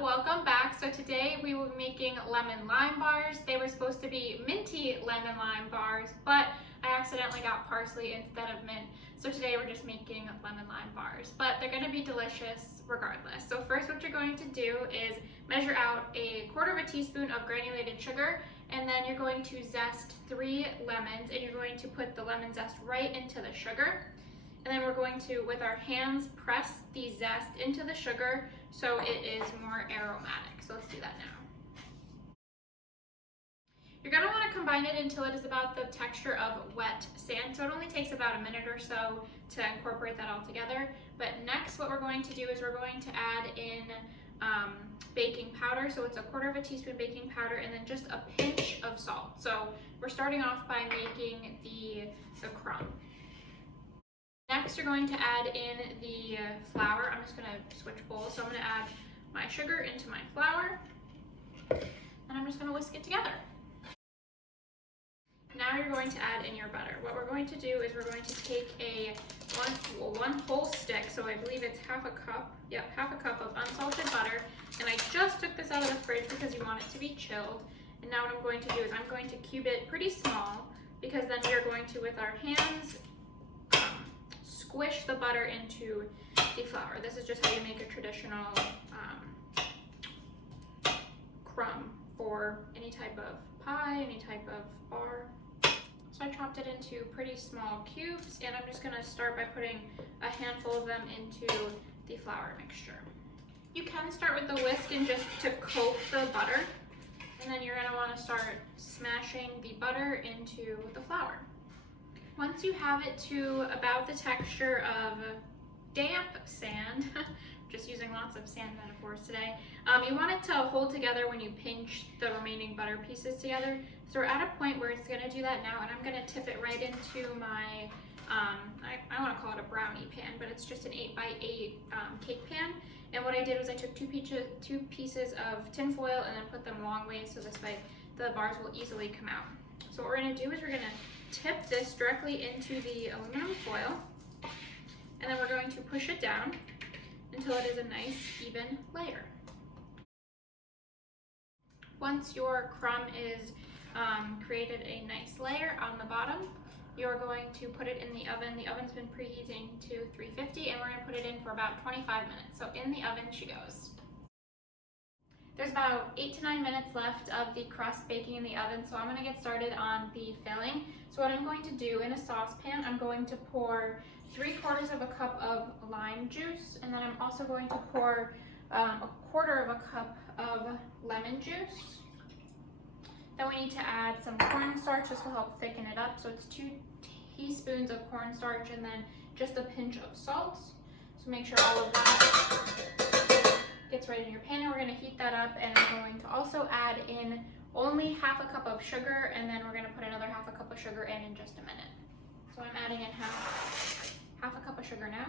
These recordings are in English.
welcome back. So today we will be making lemon lime bars. They were supposed to be minty lemon lime bars, but I accidentally got parsley instead of mint. So today we're just making lemon lime bars, but they're gonna be delicious regardless. So first what you're going to do is measure out 1/4 teaspoon of granulated sugar, and then you're going to zest 3 lemons, and you're going to put the lemon zest right into the sugar. And then we're going to, with our hands, press the zest into the sugar so it is more aromatic. So let's do that now. You're going to want to combine it until it is about the texture of wet sand. So it only takes about a minute or so to incorporate that all together. But next what we're going to do is we're going to add in baking powder. So it's 1/4 teaspoon baking powder and then just a pinch of salt. So we're starting off by making the crumb. Next, you're going to add in the flour. I'm just going to switch bowls. So I'm going to add my sugar into my flour, and I'm just going to whisk it together. Now you're going to add in your butter. What we're going to do is we're going to take one whole stick, so I believe it's half a cup of unsalted butter, and I just took this out of the fridge because you want it to be chilled. And now what I'm going to do is I'm going to cube it pretty small, because then we are going to, with our hands, squish the butter into the flour. This is just how you make a traditional crumb for any type of pie, any type of bar. So I chopped it into pretty small cubes, and I'm just going to start by putting a handful of them into the flour mixture. You can start with the whisk and just to coat the butter, and then you're going to want to start smashing the butter into the flour. Once you have it to about the texture of damp sand, just using lots of sand metaphors today, you want it to hold together when you pinch the remaining butter pieces together. So we're at a point where it's going to do that now, and I'm going to tip it right into my, I want to call it a brownie pan, but it's just an 8x8 cake pan. And what I did was I took two pieces of tin foil and then put them long ways so this way the bars will easily come out. So what we're going to do is we're going to tip this directly into the aluminum foil, and then we're going to push it down until it is a nice even layer. Once your crumb is created a nice layer on the bottom, you're going to put it in the oven. The oven's been preheating to 350, and we're going to put it in for about 25 minutes. So in the oven she goes. There's about 8 to 9 minutes left of the crust baking in the oven, so I'm going to get started on the filling. So what I'm going to do, in a saucepan, I'm going to pour 3/4 of a cup of lime juice, and then I'm also going to pour 1/4 of a cup of lemon juice. Then we need to add some cornstarch. This will help thicken it up. So it's 2 teaspoons of cornstarch and then just a pinch of salt. So make sure all of that gets right in your pan, and we're going to heat that up, and I'm going to also add in only half a cup of sugar, and then we're going to put another half a cup of sugar in just a minute. So I'm adding in half a cup of sugar now.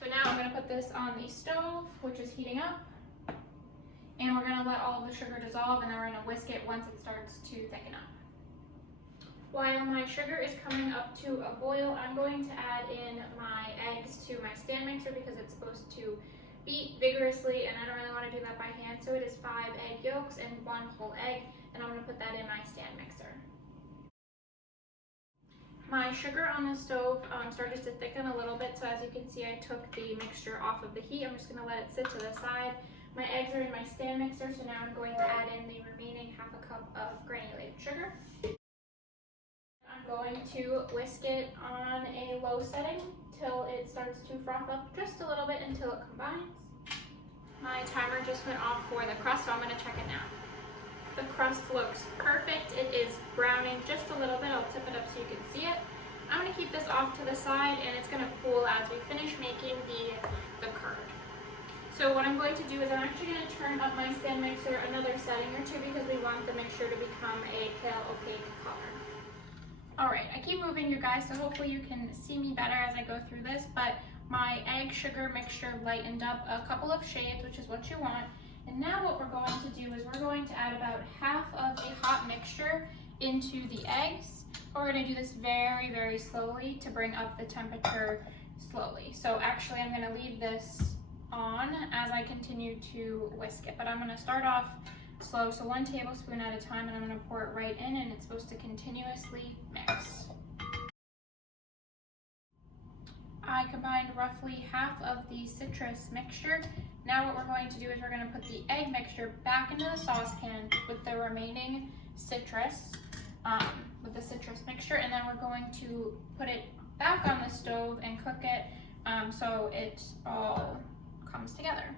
So now I'm going to put this on the stove, which is heating up, and we're going to let all of the sugar dissolve, and then we're going to whisk it once it starts to thicken up. While my sugar is coming up to a boil, I'm going to add in my eggs to my stand mixer because it's supposed to beat vigorously, and I don't really want to do that by hand. So it is 5 egg yolks and 1 whole egg, and I'm going to put that in my stand mixer. My sugar on the stove started to thicken a little bit, so as you can see I took the mixture off of the heat. I'm just going to let it sit to the side. My eggs are in my stand mixer, so now I'm going to add in the remaining half a cup of granulated sugar. I'm going to whisk it on a low setting till it starts to froth up just a little bit until it combines. My timer just went off for the crust, so I'm going to check it now. The crust looks perfect. It is browning just a little bit. I'll tip it up so you can see it. I'm going to keep this off to the side, and it's going to cool as we finish making the curd. So what I'm going to do is I'm actually going to turn up my stand mixer another setting or two because we want the mixture to become a pale opaque color. Alright, I keep moving you guys, so hopefully you can see me better as I go through this, but my egg sugar mixture lightened up a couple of shades, which is what you want. And now what we're going to do is we're going to add about half of the hot mixture into the eggs. We're going to do this very, very slowly to bring up the temperature slowly. So actually I'm going to leave this on as I continue to whisk it, but I'm going to start off slow, so 1 tablespoon at a time, and I'm going to pour it right in, and it's supposed to continuously mix. I combined roughly half of the citrus mixture. Now what we're going to do is we're going to put the egg mixture back into the saucepan with the remaining citrus, mixture, and then we're going to put it back on the stove and cook it so it all comes together.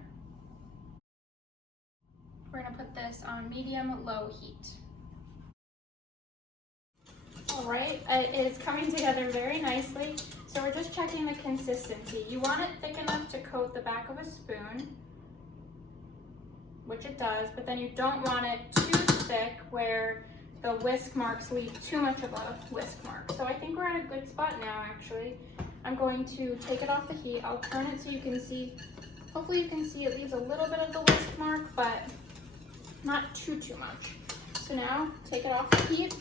We're going to put this on medium-low heat. All right, it is coming together very nicely. So we're just checking the consistency. You want it thick enough to coat the back of a spoon, which it does, but then you don't want it too thick where the whisk marks leave too much of a whisk mark. So I think we're at a good spot now, actually. I'm going to take it off the heat. I'll turn it so you can see, hopefully you can see it leaves a little bit of the whisk mark, but not too much. So now, take it off the heat.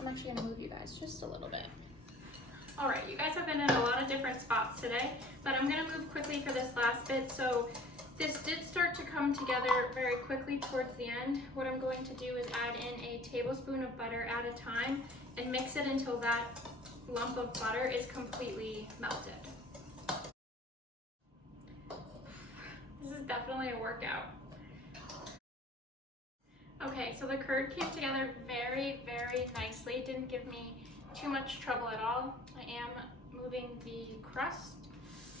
I'm actually gonna move you guys just a little bit. All right, you guys have been in a lot of different spots today, but I'm gonna move quickly for this last bit. So this did start to come together very quickly towards the end. What I'm going to do is add in a tablespoon of butter at a time and mix it until that lump of butter is completely melted. This is definitely a workout. Okay, so the curd came together very nicely. It didn't give me too much trouble at all. I am moving the crust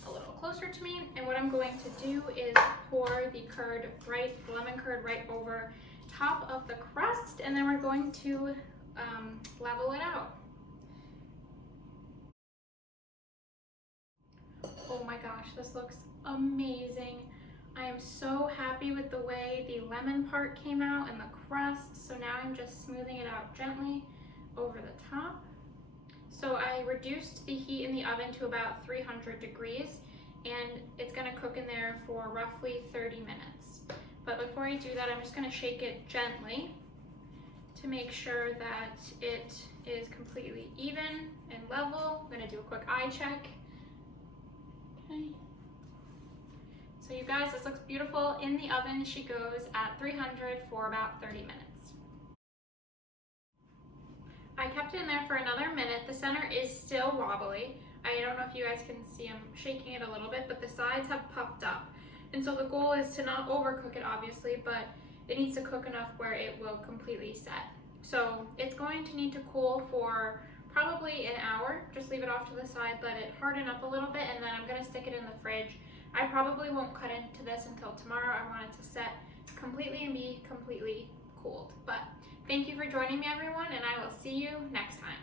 a little closer to me, and what I'm going to do is pour the lemon curd right over top of the crust, and then we're going to level it out. Oh my gosh, this looks amazing. I am so happy with the way the lemon part came out and the crust. So now I'm just smoothing it out gently over the top. So I reduced the heat in the oven to about 300 degrees, and it's gonna cook in there for roughly 30 minutes. But before I do that, I'm just gonna shake it gently to make sure that it is completely even and level. I'm gonna do a quick eye check. Okay. So you guys, this looks beautiful. In the oven, she goes at 300 for about 30 minutes. I kept it in there for another minute. The center is still wobbly. I don't know if you guys can see, I'm shaking it a little bit, but the sides have puffed up. And so the goal is to not overcook it, obviously, but it needs to cook enough where it will completely set. So it's going to need to cool for probably an hour. Just leave it off to the side, let it harden up a little bit, and then I'm gonna stick it in the fridge. I probably won't cut into this until tomorrow. I want it to set completely and be completely cooled. But thank you for joining me, everyone, and I will see you next time.